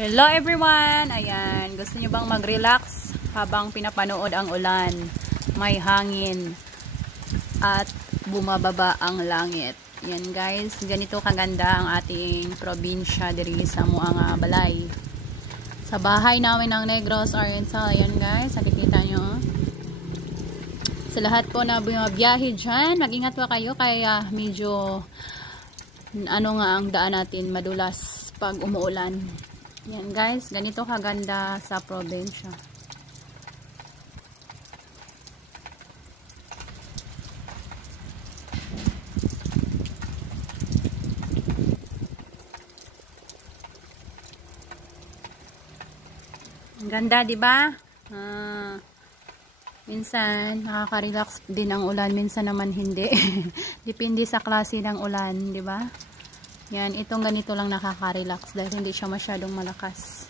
Hello everyone! Ayan, gusto nyo bang mag-relax habang pinapanood ang ulan? May hangin at bumababa ang langit. Yan guys, ganito kaganda ang ating probinsya diri sa Muanga Balay. Sa bahay namin ng Negros Oriental, yan guys, nakikita nyo. Sa lahat po na bumabiyahe dyan, mag-ingat po kayo kaya medyo ano nga ang daan natin, madulas pag umuulan. Yan guys, ganito kaganda sa probinsya. Ganda, 'di ba? Minsan nakaka-relax din ang ulan, minsan naman hindi. Depende sa klase ng ulan, 'di ba? Yan, itong ganito lang nakaka-relax dahil hindi siya masyadong malakas.